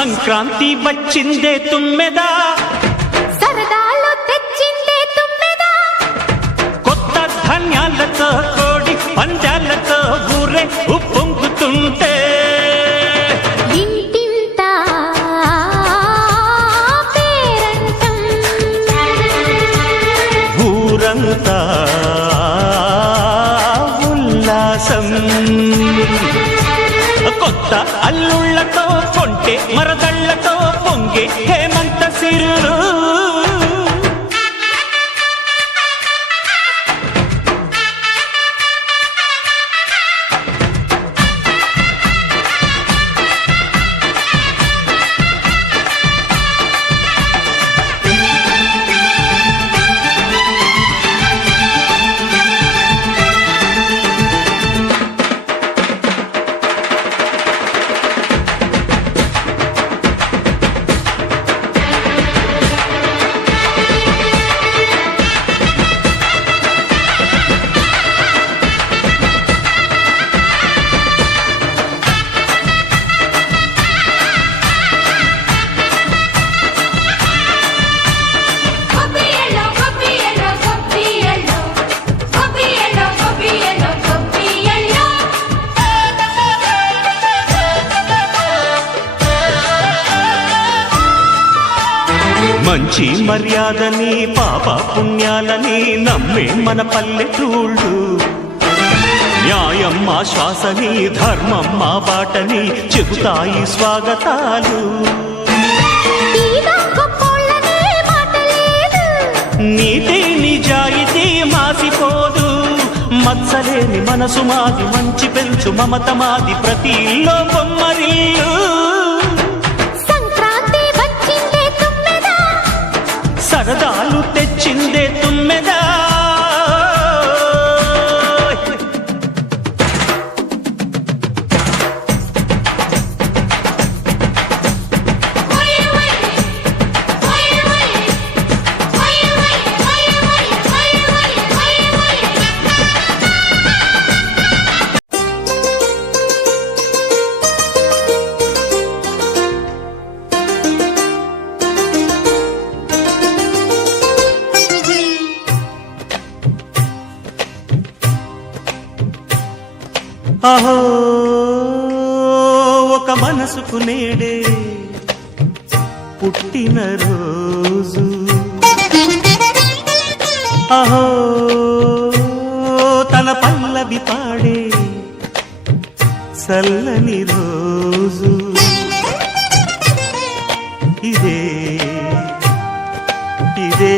సంక్రాంతి వచ్చిందే తుమ్మెదా, సరదాలు తెచ్చిందే తుమ్మెదా, కొత్త ధాన్యాలతో కోడి పందాలతో ఊరే ఉప్పొంగుతుంటే ఇంటింత పేరంటం, ఊరంతా ఉల్లాసం. కొత్త అల్లుళ్లతో కొంటే మరదళ్లతో పొంగే హేమంత సిరులు. మంచి మర్యాదని పాప పుణ్యాలని నమ్మే మన పల్లెటూళ్ళు, న్యాయం మా శ్వాసని ధర్మం మా బాటని చెబుతాయి స్వాగతాలు. నీతి నిజాయితీ మాసిపోదు, మత్సలేని మనసు మాది, మంచి పెంచు మమత మాది, ప్రతి ఇల్లో బొమ్మరిల్లు. సరదాలు తెచ్చిందే తుమ్మెదా, అహో ఒక మనసుకు నేడే పుట్టిన రోజు, అహో తన పల్లవి పాడే చల్లని రోజు. ఇదే ఇదే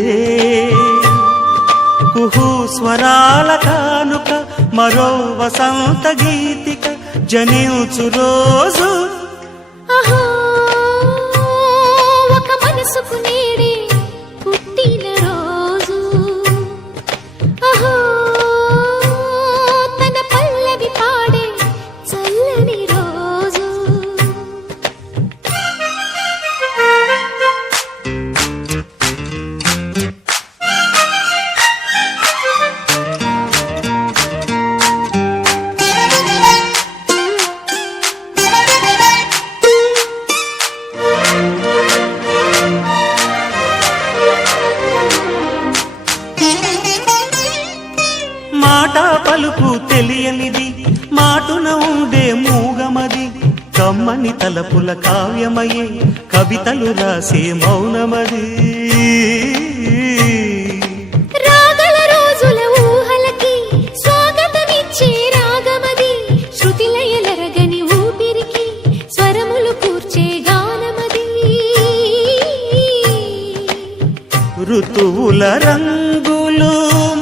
కుహు స్వరాల కానుక, మరో వసంత గీతిక జనించు రోజు. అహో ఒక మనసుకు నేడే పుట్టిన రోజు, అహో తన పల్లవి పాడే చల్లని రోజు. మాట పలుకు తెలియనిది, మాటున ఉండే మూగమది, కమ్మని తలపుల కావ్యమయే కవితలు రాసే మౌనమది. రాగల రోజుల ఊహలకి స్వాగతమిచ్చే రాగమది, శృతిలయలరగని ఊపిరికి స్వరములు కూర్చే గానమది. ఋతువుల రంగులు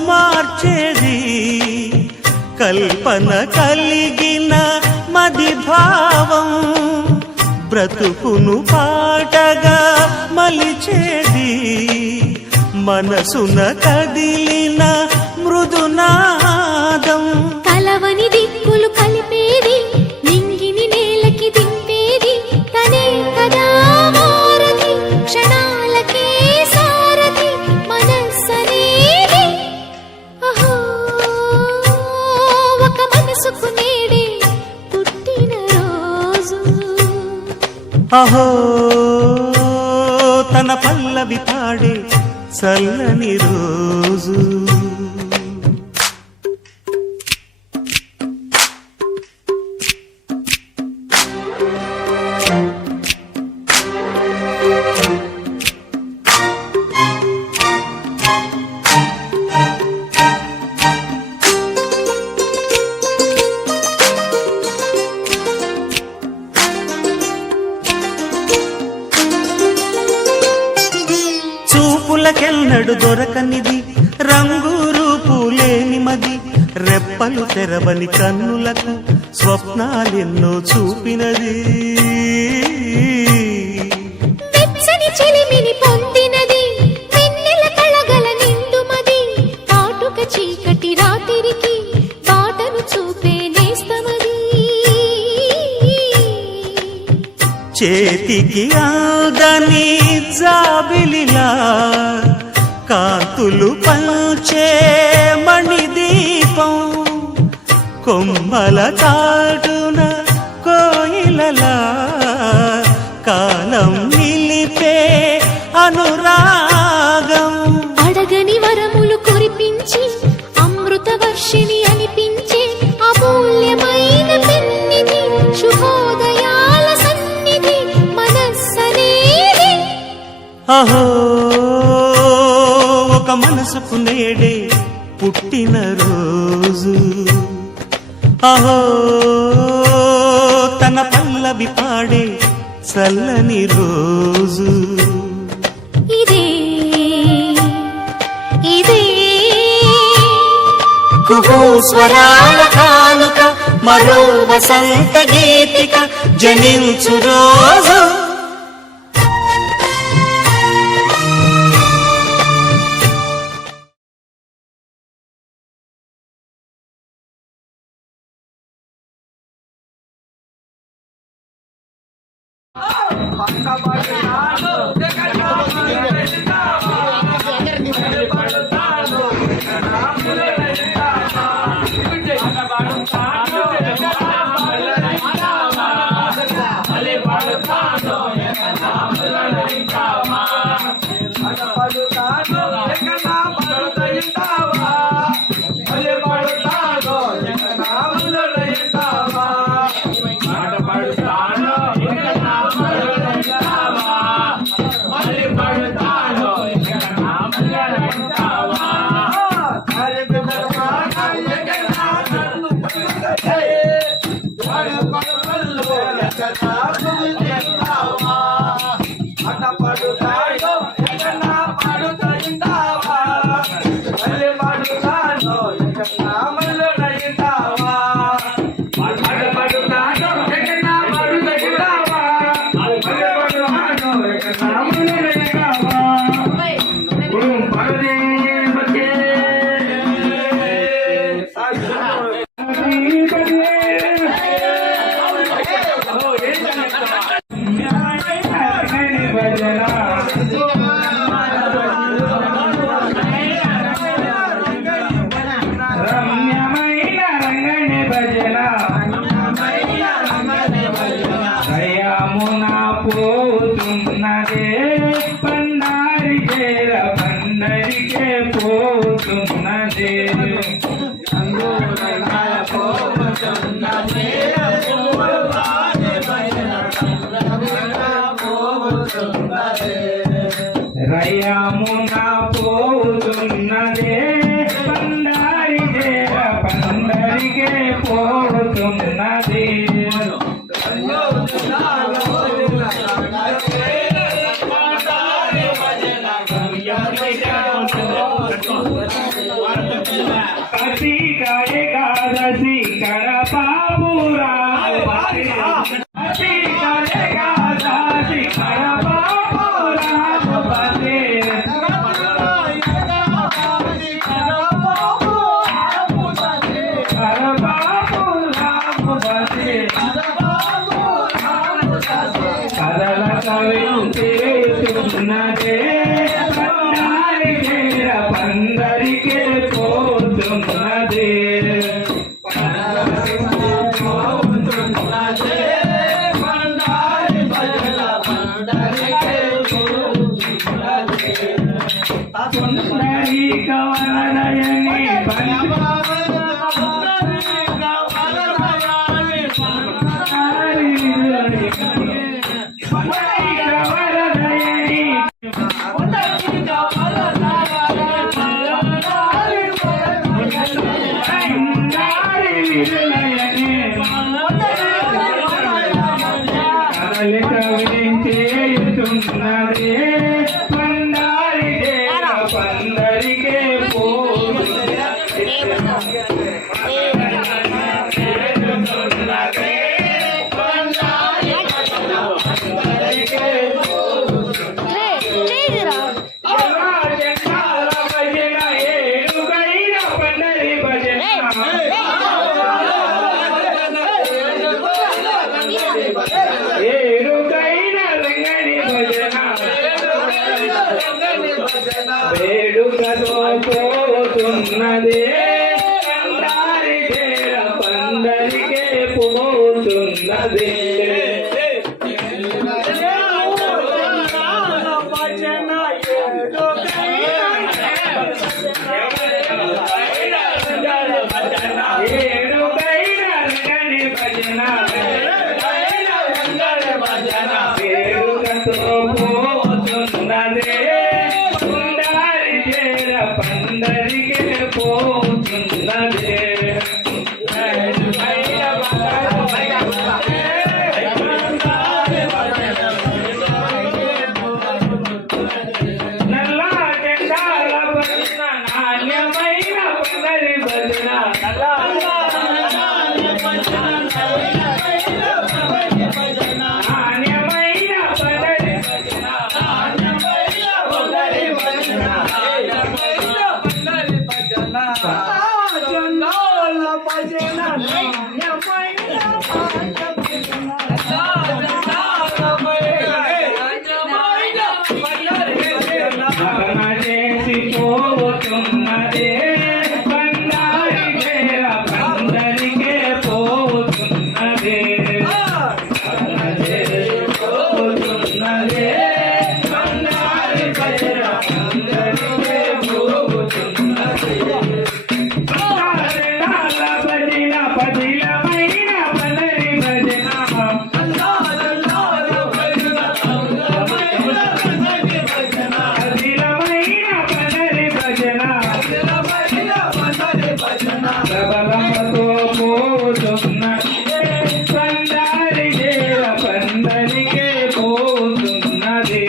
మార్చేది, కల్పన కలిగిన మది భావం, బ్రతుకును పాటగా మలిచేది, మనసున కదిలిన మృదునాదం. కలవని దిక్కులు కలిపేది, నింగిని నేలకి దింపేది, తనే కదా వారధి, క్షణాలకే సారథి మనస్సనేది. అహో ఒక మనసుకు నేడే పుట్టిన రోజు, అహో తన పల్లవి పాడే చల్లని రోజు చూపులకెన్నడు దొరకనిది రంగు రూపు లేని మది రెప్పలు తెరవని కన్నులకు స్వప్నాలెన్నో చూపినది వెచ్చని చెలిమిని పొందినది వెన్నెల కళగల నిండుమది కాటుక చీకటి రాత్రికి బాటను చూపే నేస్తమది చేతికి ఆదని జాబిలిలా కాంతులు పంచే మణిదీపం కొమ్మల చాటున కోయిలలా కాలం నిలిపే అనురాగం అడగని వరములు కురిపించి అమృత వర్షిణి అనిపించే అమూల్యమైన పెన్నిది శుభోదయాల సన్నిధి మనస్సనేది అహో ఒక మనసుకు నేడే పుట్టిన రోజు అహో తన పల్లవి పాడే చల్లని రోజు ఇదే ఇదే కుహూ స్వరాల కానుక మరో వసంత గీతిక జనించు రోజు రయమున పోతున్నదే పండారి దేవ పండరికే పోతున్నదే అతి ఏకాదశి కడపాపురా అతి ఏకాదశి కడపాపురా కదల కవించున్నదే పండారి చేర పందరికే పోతున్నదే కదలి కవించేయుచున్నదే పండారి దేవ పందరికే వేడుకతో పోతున్నదే పండారి దేవ పందరికే పోతున్నదే పందరికే పోతున్నదే నల్ల జెండాల భజన నాణ్యమైన పందరి భజన నాణ్యమైన పందరి చేసి పోతున్నదే పండారి దేవ పందరికే పోతున్నదే పోతున్నదే పండారి దేవ పందరికే పోతున్నదే పదిల పదిలమైన పందరి భజన ప్రబలమతో పోతున్నదే పండారి దేవ పందరికే పోతున్నదే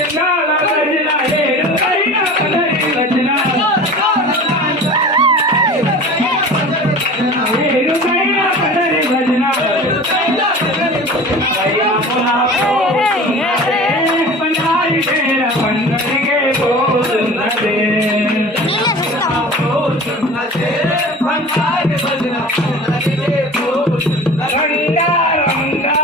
జనాల భజన ఏడుకైన పందరి భజన ఏడుకైన పందరి భజన పండారి దేవ పందరికే పోతున్నదే రంగా రంగా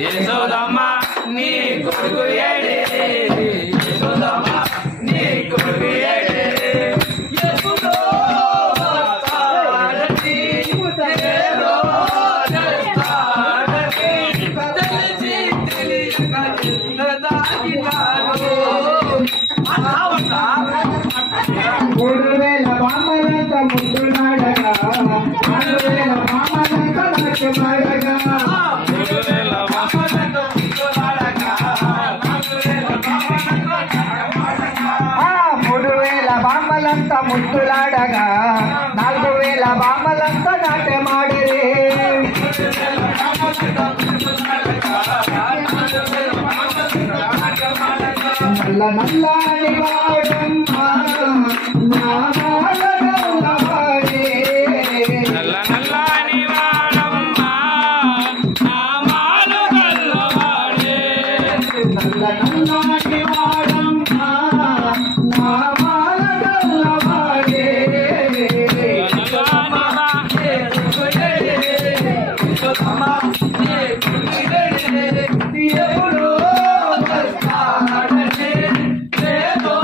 యశోదమ్మ నీ కొడుకు ఏడే యశోదమ్మ నీ కొడుకు ఏడే ఎప్పుడో వస్తాడని ఏదో చేస్తాడని తెలిసి తెలియక చిన్నదాగినాడు. 3000 బామలంత ముద్దులాడగా 4000 బామలంత నాట్యమాడగా 3000 బామలంత ముద్దులాడగా 3000 బామలంత ముద్దులాడగా 4000 బామలంత నాట్యమాడరే నల్ల నల్లని వాడమ్మ నామాల గల్లవాడే నల్ల నల్లని వాడమ్మ నామాలు గల్లవాడే నల్ల నల్లని వాడమ్మ నామాల గల్లవాడే ఎప్పుడో వస్తాడని ఏదో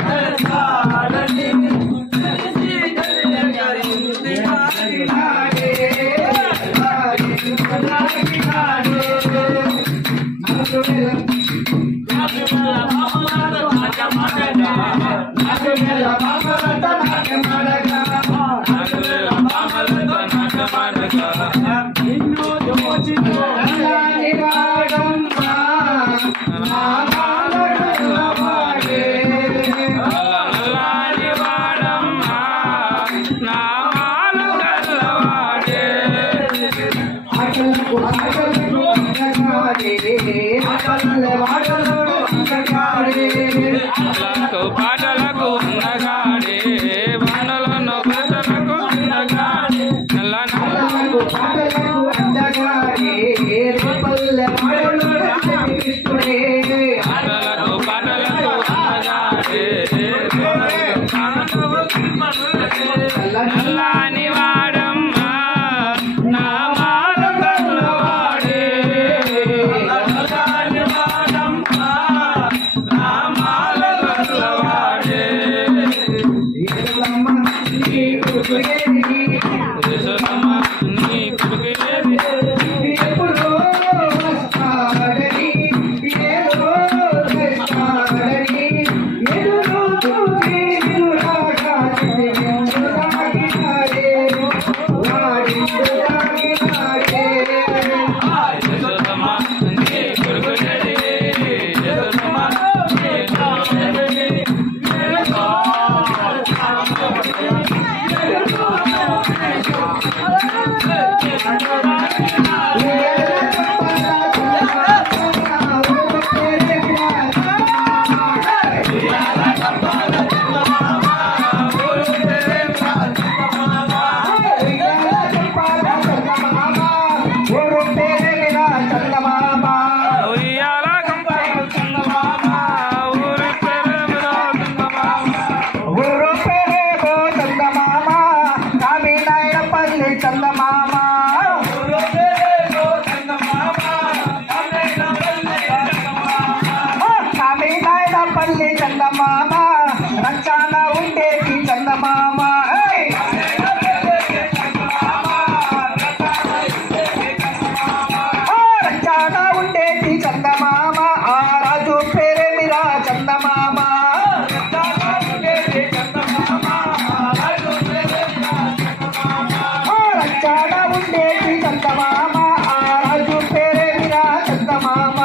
చేస్తాడని తెలిసి తెలియక ఇంటికాడినాడే. నిన్ను దోచిన నల్లని వాడమ్మ నామాల గల్లవాడే నల్లని వాడమ్మ నామాలు గల్లవాడే ఆటలకు అంగగాడే ఆటలకు అంగగాడే పాటలకు పాటలకు ఉన్నగాడే వానలను పాటలకు ఉన్నగాడే నల్ల ఆటలకు పాటలకు అంగగాడే రేపల్లె మాటలు కనిపిస్తునే పాటలకు పాటలకు ఉన్నగాడే నల్లని వాడమ్మ నామాలు గల్లవాడే నల్లని వాడమ్మ నామాలు గల్లవాడే ఎల్లమ్మ నీ కుదురేది యశోదమ్మ నీ కొడుకు ఏది ఎప్పుడో వస్తాడని ఏదో చేస్తాడని ఎదురు చూసి నిలురాగా చిన్నదాగినాడే వాడిందుదాగినాడే యశోదమ్మ నీ కొడుకు ఏది యశోదమ్మ నీ కొడుకు ఏది ఉయ్యాల కంపాలు చందమామ ఊరి పేరు మీద చందమామ చందమామ కామినాయనపల్లి చందమామ రక్షణ ఉండేది చందమామ రక్షణ ఉండేది చందమామ ఆ రాజు పేరేమిరా చందమామ రక్షణ ఉండేది చందమామ ఆ రాజు పేరేమిరా చందమామ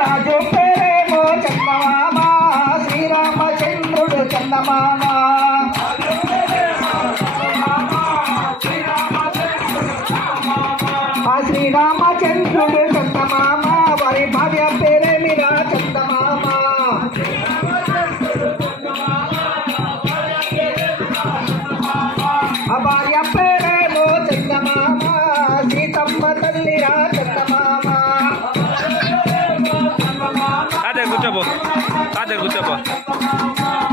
రాజు పేరేమో చందమామ శ్రీరామచంద్రుడు చందమామ ఆ శ్రీరామచంద్రుడు చందమామ వారి భార్య పేరేమిరా చందమామ ఆ భార్య పేరేమో చందమామ సీతమ్మ తల్లిరా చందమామ తాత కూర్చోబో తాత కూర్చోబో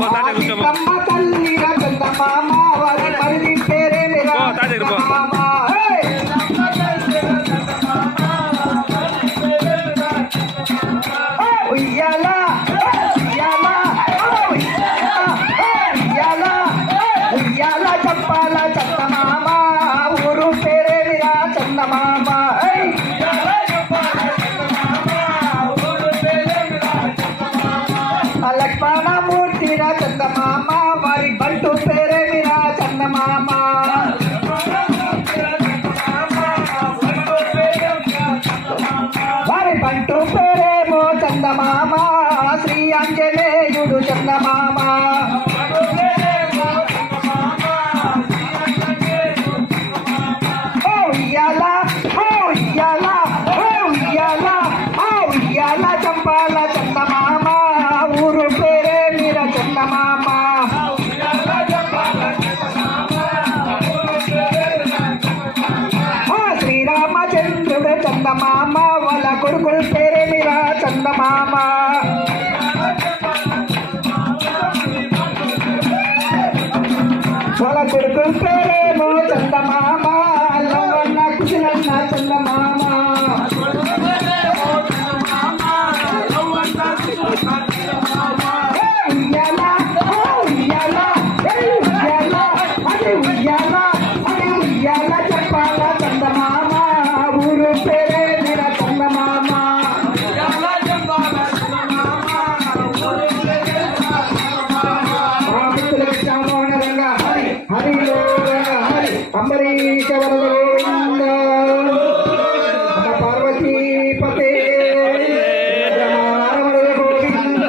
తాత కూర్చోబో సీతమ్మ తల్లిరా చందమామ వారి మరిది పేరేమిరా తాత చందమామ చందమామ ఓ ఉయ్యాల ఓ ఉయ్యాల ఓ ఉయ్యాల ఓ ఉయ్యాల చంపాల చందమామ ఊరు పేరే మీర చందమామ శ్రీరామచంద్రుడు చందమామ వాళ్ళ కొడుకుల పేరే మీర చందమామ వాళ్ళ కొడుకుల పేరేమో చందమామ లవన్న కుశలన్న చందమామ ఉయ్యాల ఉయ్యాల ఉయ్యాల అది ఉయ్యాల అది ఉయ్యాల చెప్పాల చందమామ ఊరు పేరే మీర చందమామ హరి హరి అంబరీష వరద గోవింద పార్వతీపతే రమణ గోవింద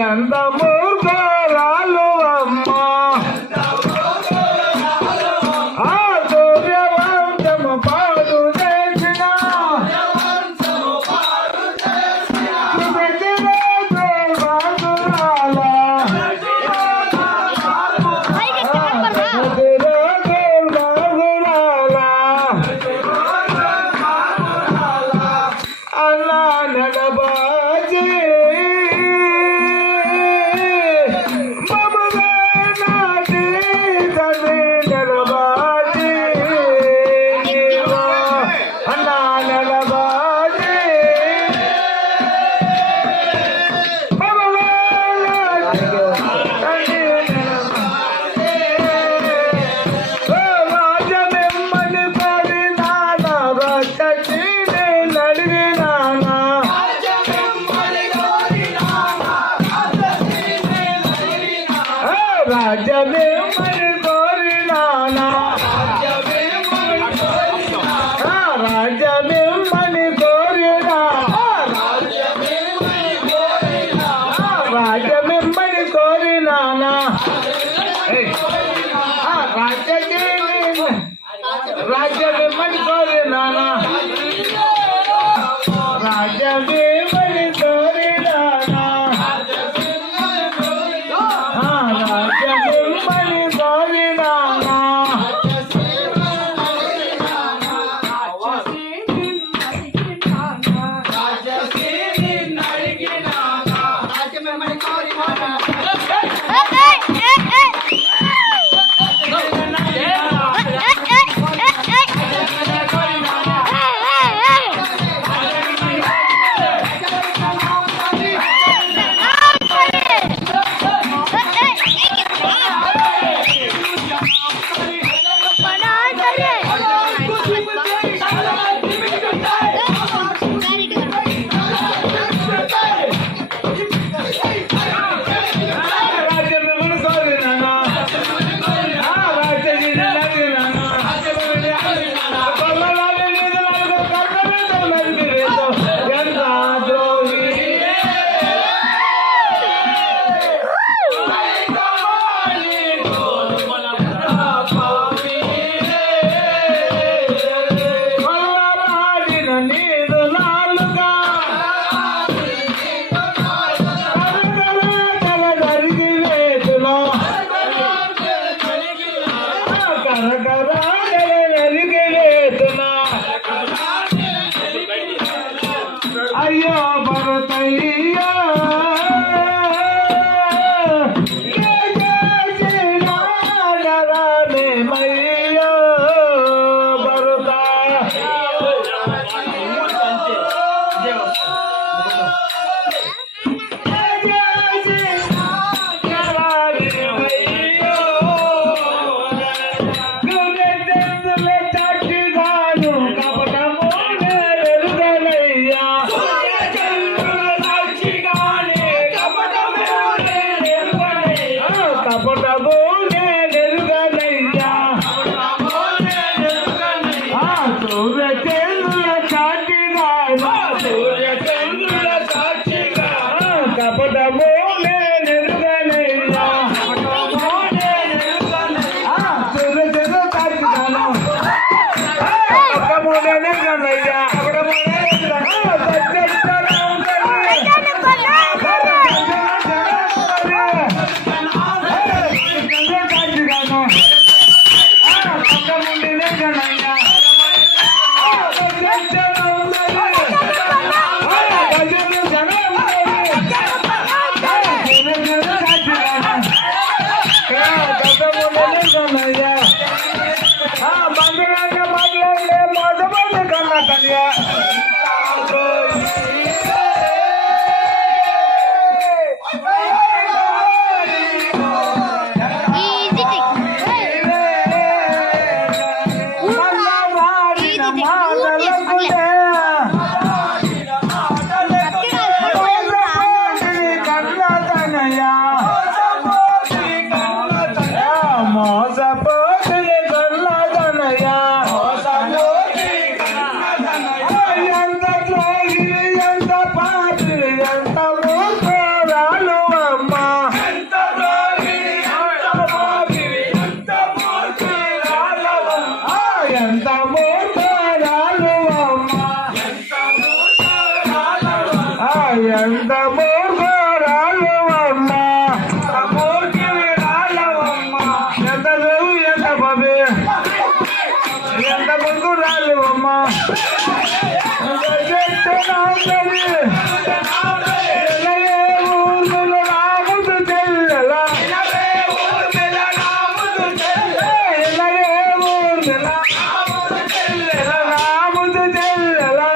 ఎంత మూర్ఖరాలు అమ్మ ఆ సూర్యవంశము పాడు చేసిన అన్నా నడబాజీ రాజ్యమే మరి కోరినానా రాజ్యమే మని కోరినా రాజ్యమే మని కోరినానా రాజ్యమే మని కోరినానా రాజ్యమే మని కోరినానా రాజ్యమిమ్మని కోరినానా అయ్యో భరతయ్యా ఎంత మూర్ఖురాలు అమ్మ, ఎంత లేవు ఎంత పది, ఎంత ముగ్గురాలు అమ్మ. రాముడు చెల్లెలా రాముడు చెల్లెలా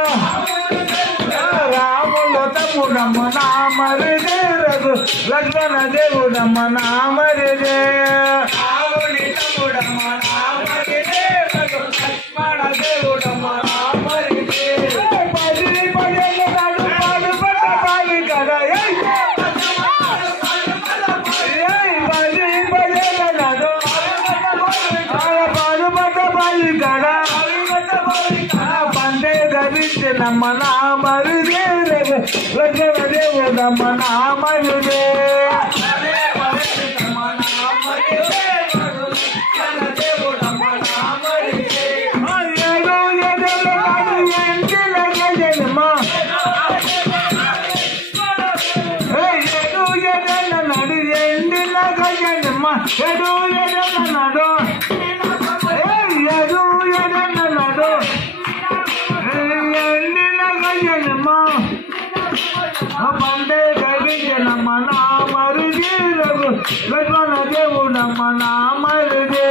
రాముడు తమ్ముడమ్మ నామరిదే రఘు లక్ష్మణ దేవుడమ్మ నామరిదే రాముడి తమ్ముడమ్మ నామరిదే రఘు లక్ష్మణ దేవుడమ్మ నామరిదే పది పదల నాడు పాడు పట్ట పాలి కదా పది పదల నాడు పాడు పట్ట పాలి కదా పండే ధరించినమ్మ నామరిదే లక్ష్మణ దేవుడమ్మ నామరిదే పండే గవిజనమ్మ నామరిదే లక్ష్మణ దేవుడమ్మ నామరిదే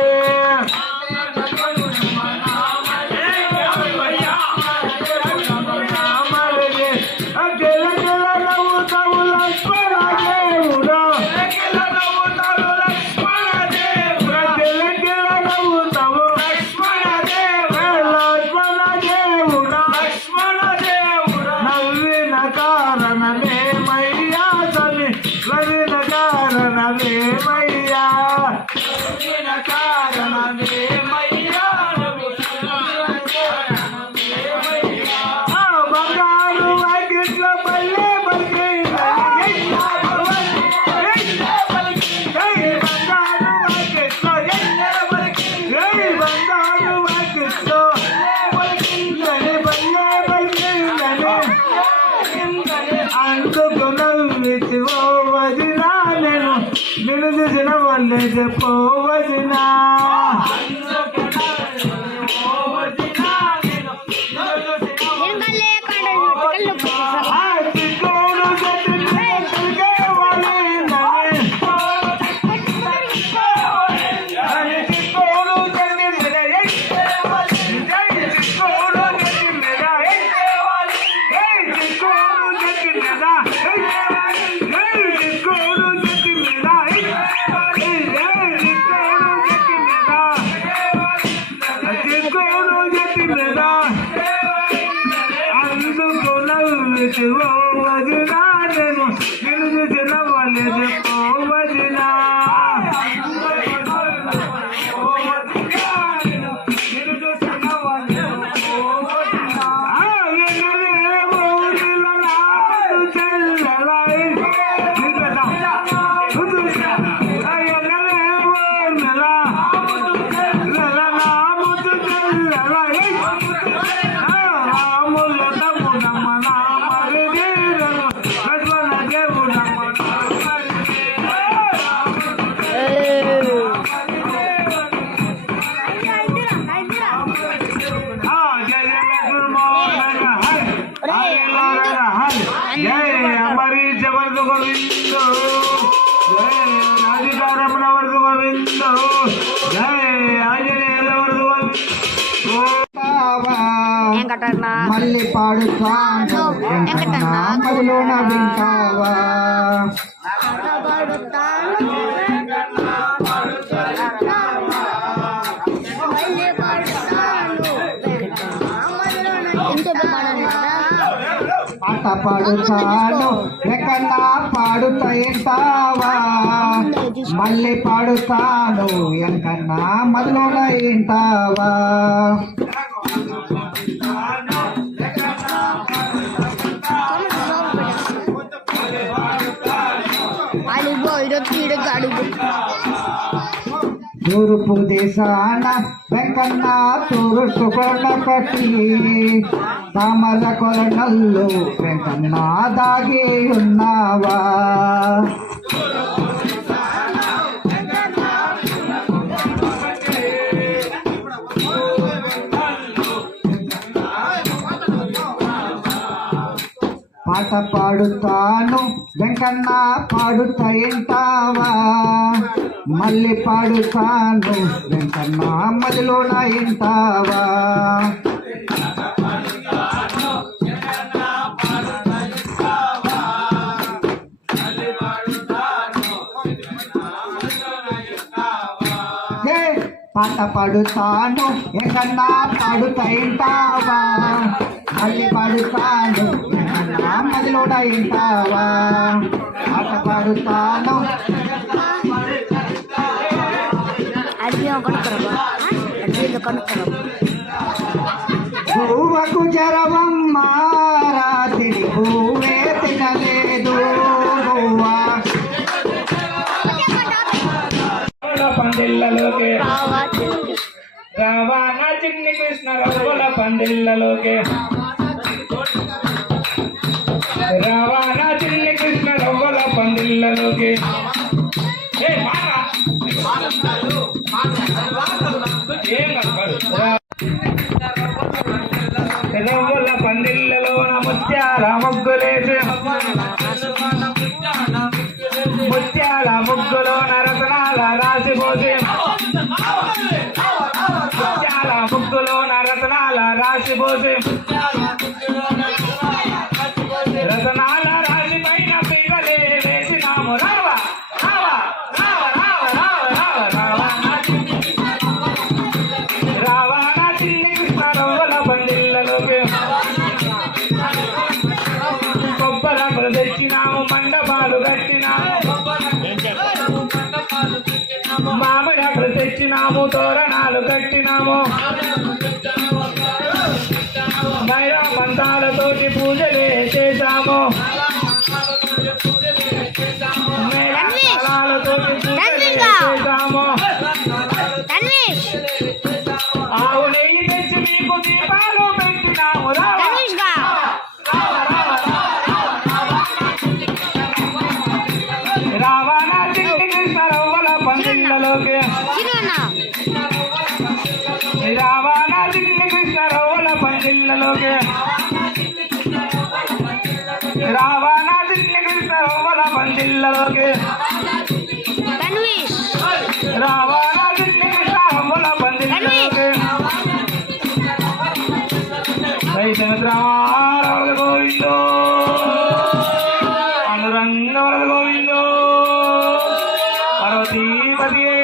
అఖిల కిల నవ్వుతావు లక్ష్మణ దేవుడా అఖిల కిల నవ్వుతావు లక్ష్మణ దేవుడా నవ్విన కారణమేమయ్యా తల్లి నవ్విన కారణమేమయ్యా బంగారు వాకిట్ల పల్లె పలికిందని బంగారు వాకిట్లో పల్లె పలికిందని అందుకు నవ్వితి ఓ వదినా నేను నిన్ను చూసిన వాళ్ళే చెప్పవదినా అందుకు నవ్వితి ఓ వదినా నేను నిన్ను చూసిన వాళ్ళే చెప్పవదినా అంబరీషవర్ధ గోవిందో జయ రాధికారమణ వర్ధ గోవిందో జయ ఆంజనేయ వర్ధ గోవిందో వెంకటన్న మళ్ళీ పాడుతాను వెంకన్న మదిలోన వింటావా పాట పాడుతాను వెంకన్న పాడుతావా మళ్ళీ పాడుతాను వెంకన్న మదిలోన వింటావా తూర్పు దేశాన వెంకన్న తూర్పు కొన కట్టి తామర కొలనల్లు వెంకన్న దాగి ఉన్నావా పాట పాడుతాను వెంకన్న పాడుతాయింటావా మళ్ళీ పాడుతాను వెంకన్న మదిలోన ఇంటావా పాట పాడుతాను వెంకన్న పాడుతాయింటావా మళ్ళీ పాడుతాను వెంకన్న మదిలోన ఇంటావా పాట పాడుతాను పువ్వకు జరవమ్మ రాత్రి పువ్వే తినలేదు పందిళ్ళలోకి రావానా చిన్ని కృష్ణ రఘుల పందిళ్ళలోకి రావానా చిన్ని కృష్ణ రఘుల పందిళ్ళలోకి రవ్వల పందిళ్ళలో ముత్యాల ముగ్గులేసి ముత్యాల ముగ్గులో రతనాల రాసిపోసి ముత్యాల ముగ్గులో రతనాల రాసిపోసి రతనాల రాశి పైన పిగలే వేసినాము రావ రావ రావ రావ రావ రావ రావ రావణ చిన్ని కృష్ణ రవ్వల పందిళ్ళలోకి కొబ్బరములు తెచ్చినాము మండపాలు కట్టినాము మామిడాకులు తెచ్చినాము తోరణాలు కట్టినాము మైరా మంతాలతోటి పూజలే చేశాము మేళాలతోటి పూజలే చేశాము ఆవు నెయ్యి తెచ్చి మీకు దీపాలు పెట్టినాము రావణ చిన్ని కృష్ణ రవ్వల పందిళ్ళలోకి రావణ చిన్ని కృష్ణ రవ్వల పందిళ్ళలోకి రావణ చిన్ని కృష్ణ రవ్వల పందిళ్ళలోకి రావణ చిన్ని కృష్ణ రవ్వల పందిళ్ళలోకి రైతమిత్రాల గోవిందో అనురంగ గోవిందో పార్వతీపతియే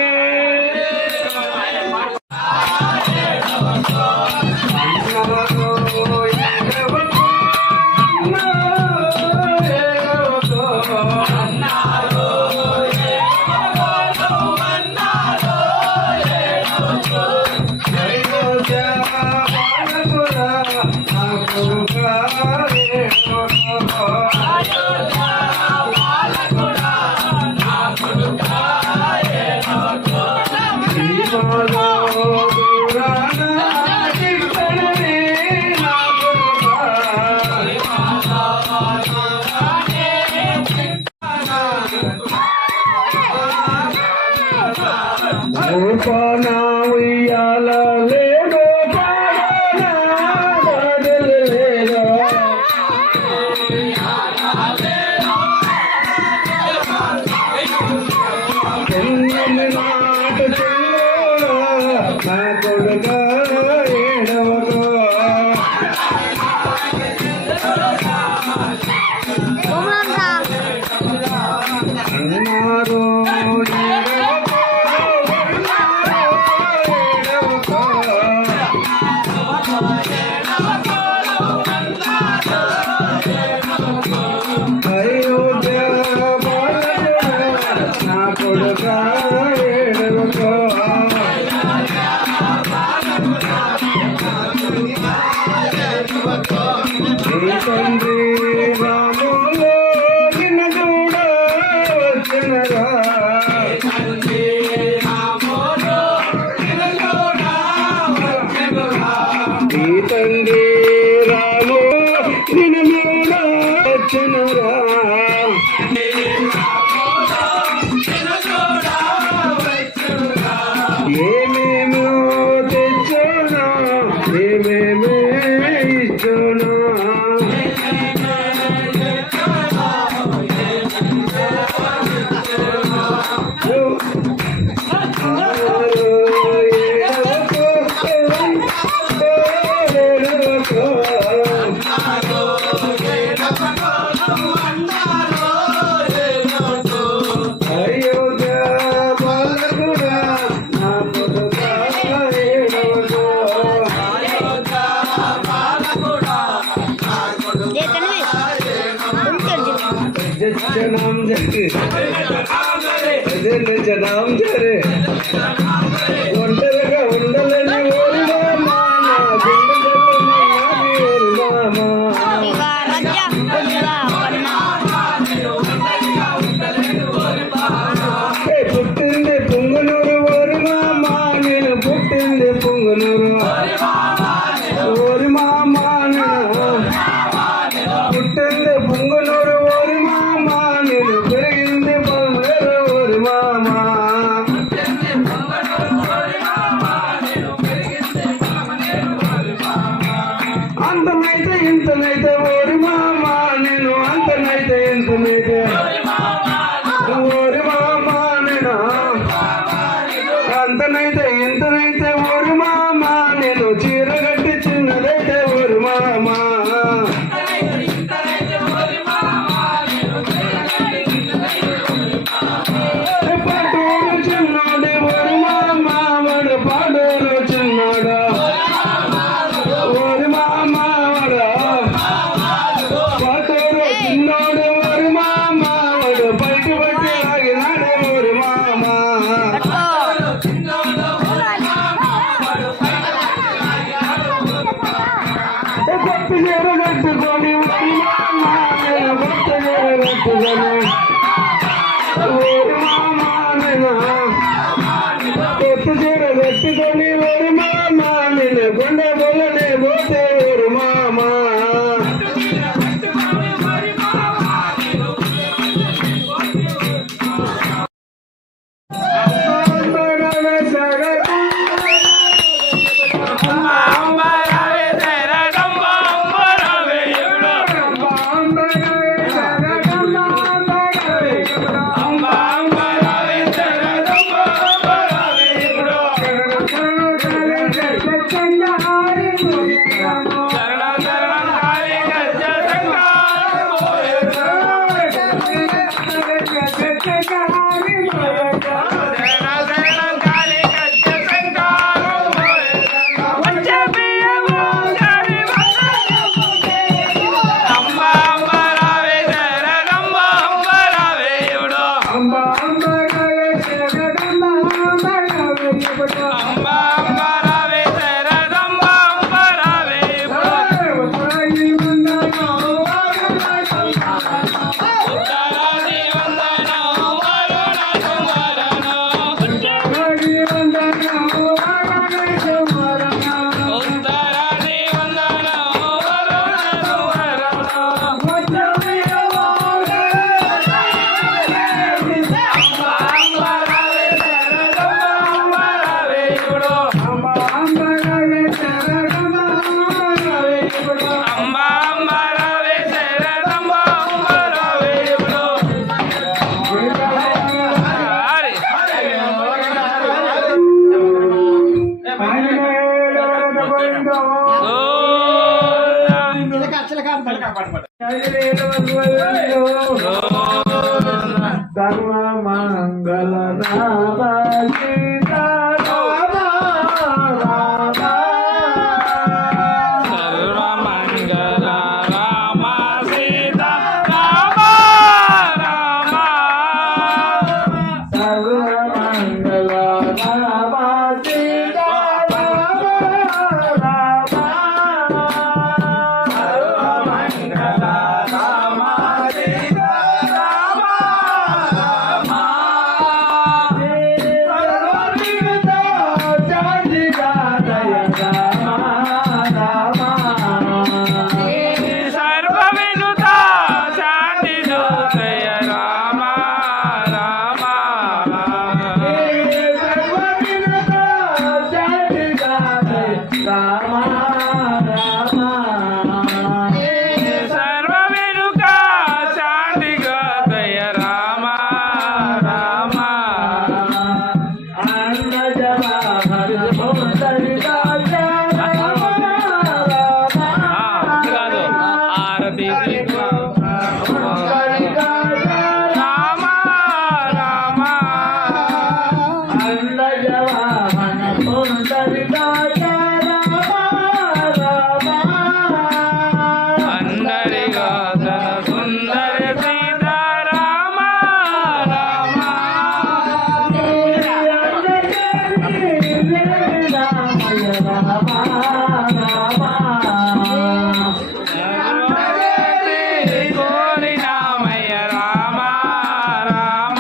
తండ్రి రాములో నిన్న చూడ వచ్చినరా ఈ తండ్రి రాము నిన్న చూడ వచ్చినరా ఏమేమో తెచ్చానా ఏమేమే ఇచ్చానా అయోధ్య బాలకుడా నా పొదగా ఏడవగా జనం జరి జనం జరే ఒంటరిగా ఉండలని ఓరిగా మామ గుండెలు నాది ఓరి మామ పుట్టింది పొంగునూరు ఓరి మామ నేను పుట్టింది పొంగునూరు ఓరి మామ పుట్టింది పొంగునూరు ఓరి మామ నేను పెరిగింది పొంగూరు ఓరి మామ అంతనైతే ఇంతనైతే ఓరి మామ నేను అంతనైతే ఇంతనైతే ఓరి మామ నేను అంతనైతే ఇంతనైతే ఓరి మామ నేను చీర కట్టి చిన్నదైతే ఓరి మామ పాటూరు చిన్నాడు ఓరి మామ వాడు పాడూరు చిన్నాడు ఓరి మామ వాడు పాటూరు చిన్నాడు ఓరి మామ వాడు బయట బట్టి ఆగినాడు ఓరి మామ కొత్త చీర కట్టుకొని ఓరి మామ నేను కొత్త చీర కట్టుకొని ఓరి మామ నేను కొత్త చీర కట్టుకొని ఓరి మామ నేను కొండ బొల్లనే పోతే ఓరి మామ ధర్మ మంగళ నామ సీతా రామ రామ సర్వమంగళ రామ సీతా రామ రామ సర్వ మంగళ నామ సీతా రామ రామ సర్వ మంగళ దిదిగో రామ రామ అందజవాహన సుందరి రాజా రామ రామ అందరిగా తన సుందర సీత రామ రామ కోరి రామయ్య రామ రామ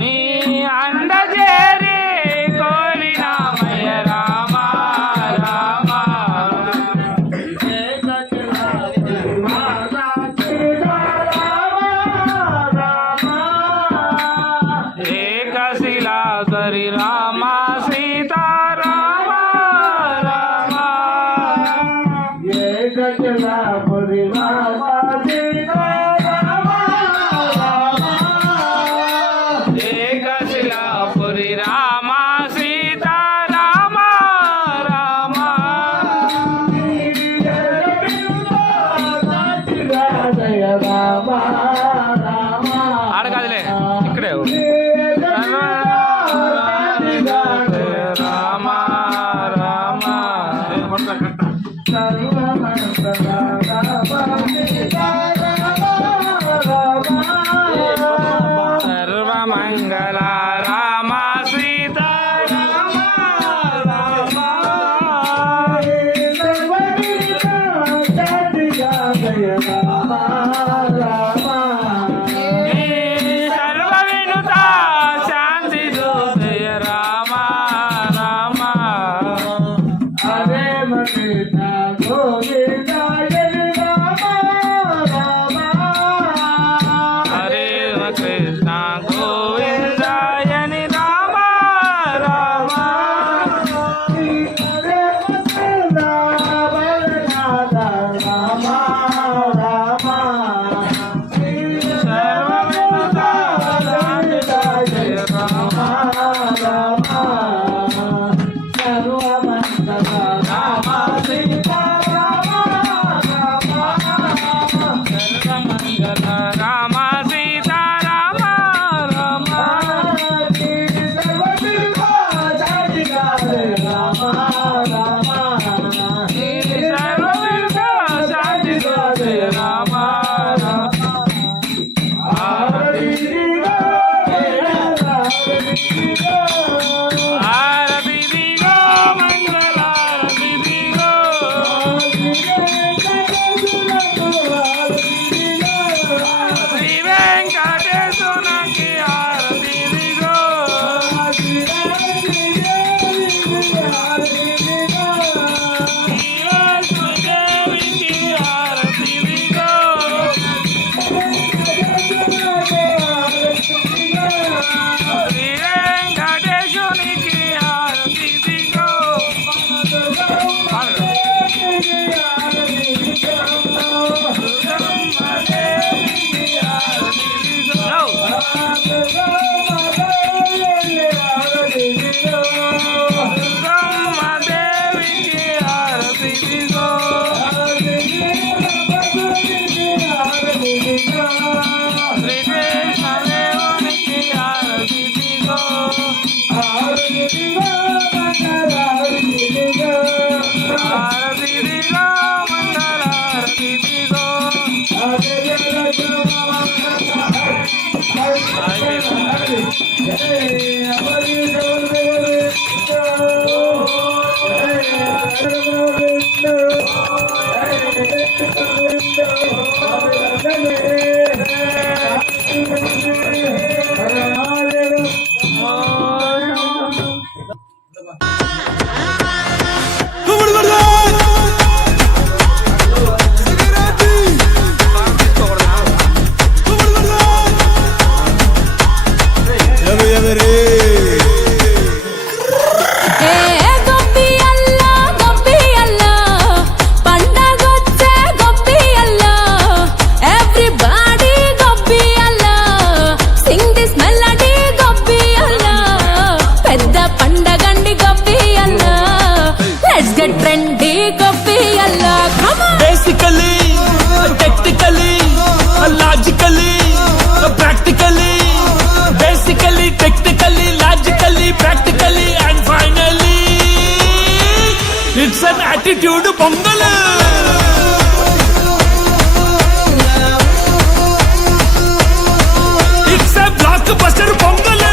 నీ అందజేరి కోరి రామయ్య రామ రామ ఏకశిలాధరి రామ సీతా రామ రామ ఏకశిలాపురి రామ సీతా రామ రామ ఆడకాదులే ఇక్కడే రామ రామ సర్వమంగళ రామ సీతా రామ రామ సర్వ వినుత శాంతి దోదయ రామ రామ హరే కృష్ణ గోవింద హరే కృష్ణ గోవిందాయని రామ రామ సర్వ వినుత శాంతి దోదయ రామ రామ సర్వమంగళ రామ సీతా రామ రామ సర్వవిధ శాంతి దోదయ రామ రామ ఆరతి దిగో మంగళారతి దిగో శ్రీ వెంకటేశ్వరునికి ఆరతి దిగో శ్రీలక్ష్మీదేవికి ఆరతి దిగో శ్రీ వెంకటేశ్వరునికి ఆరతి దిగో దుర్గమ్మదేవికి ఆరతి దిగో దుర్గమ్మదేవికి ఆరతి దిగో శ్రీకృష్ణదేవునికి ఆరతి దిగో ఆరతి దిగో మంగళారతి దిగో attitude Pongal it's a blockbuster Pongal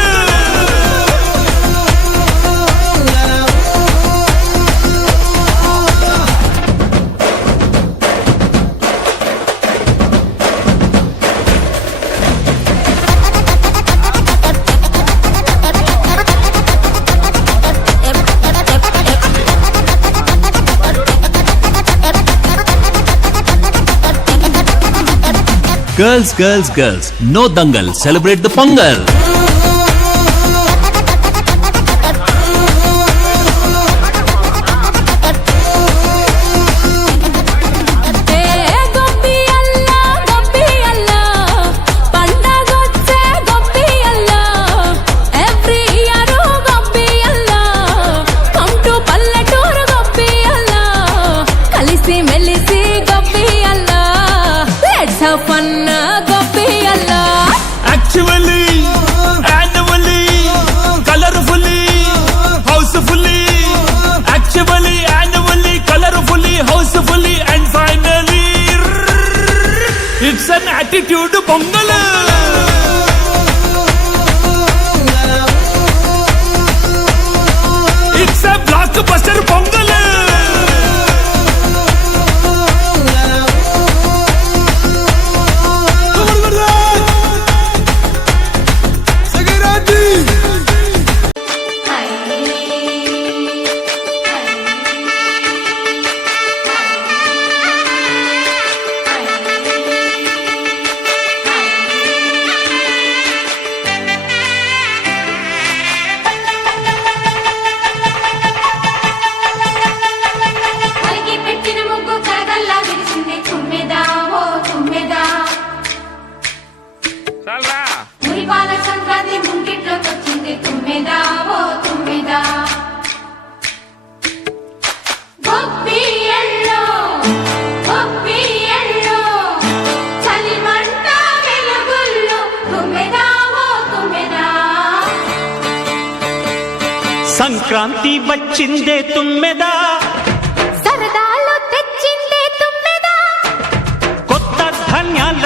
Girls, girls, girls, no dangal, celebrate the Pongal. Actually, annually, colorfully, housefully. Actually, annually, colorfully, housefully, and finally, it's an attitude pongal. It's a blockbuster pongal. చాలరా సంక్రాంతి ముంగిట్లోకి వచ్చింది తుమ్మెదా ఓ తుమ్మెదా గొప్పియల్లో గొప్పియల్లో చలిమంట వెలుగుల్లో తుమ్మెదా ఓ తుమ్మెదా సంక్రాంతి వచ్చిందే తుమ్మెదా, సరదాలో తెచ్చిందే తుమ్మెదా కొత్త ధాన్యాల